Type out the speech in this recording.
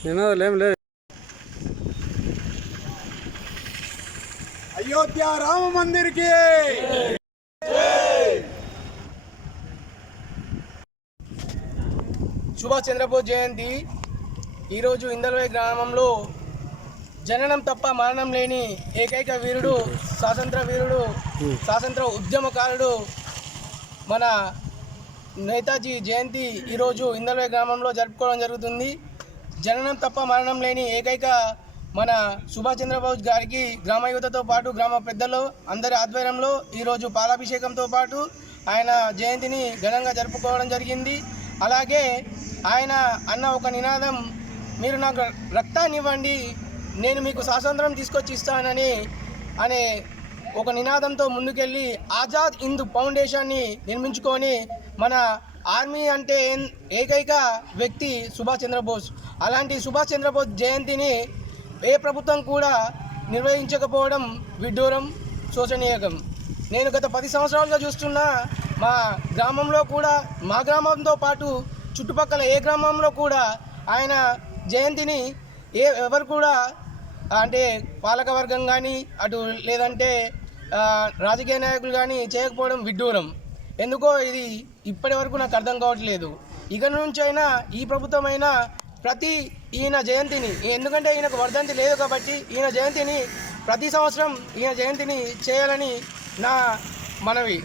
నినాదాలు ఏం లేదు అయోధ్య రామ మందిర్కి సుభాష్ చంద్రబోస్ జయంతి. ఈరోజు ఇందల్వై గ్రామంలో జననం తప్ప మరణం లేని ఏకైక వీరుడు స్వాతంత్ర వీరుడు స్వాతంత్ర ఉద్యమకారుడు మన నేతాజీ జయంతి ఈరోజు ఇందల్వై గ్రామంలో జరుపుకోవడం జరుగుతుంది. జననం తప్ప మరణం లేని ఏకైక మన సుభాష్ చంద్రబోస్ గారికి గ్రామ యువతతో పాటు గ్రామ పెద్దలు అందరి ఆధ్వర్యంలో ఈరోజు పాలాభిషేకంతో పాటు ఆయన జయంతిని ఘనంగా జరుపుకోవడం జరిగింది. అలాగే ఆయన అన్న ఒక నినాదం మీరు నాకు రక్తాన్ని ఇవ్వండి నేను మీకు స్వాతంత్రం తీసుకొచ్చి ఇస్తానని అనే ఒక నినాదంతో ముందుకెళ్ళి ఆజాద్ హింద్ ఫౌండేషన్ని నిర్మించుకొని మన ఆర్మీ అంటే ఏకైక వ్యక్తి సుభాష్ చంద్రబోస్. అలాంటి సుభాష్ చంద్రబోస్ జయంతిని ఏ ప్రభుత్వం కూడా నిర్వహించకపోవడం విడ్డూరం శోచనీయకం. నేను గత పది సంవత్సరాలుగా చూస్తున్న మా గ్రామంలో కూడా మా గ్రామంతో పాటు చుట్టుపక్కల ఏ గ్రామంలో కూడా ఆయన జయంతిని ఏ ఎవరు కూడా అంటే పాలకవర్గం కానీ అటు లేదంటే రాజకీయ నాయకులు కానీ చేయకపోవడం విడ్డూరం. ఎందుకో ఇది ఇప్పటి వరకు నాకు అర్థం కావట్లేదు. ఇక నుంచి అయినా ఈ ప్రభుత్వం అయినా ప్రతి ఈయన జయంతిని ఎందుకంటే ఈయనకు వర్ధంతి లేదు కాబట్టి ఈయన జయంతిని ప్రతి సంవత్సరం ఈయన జయంతిని చేయాలని నా మనవి.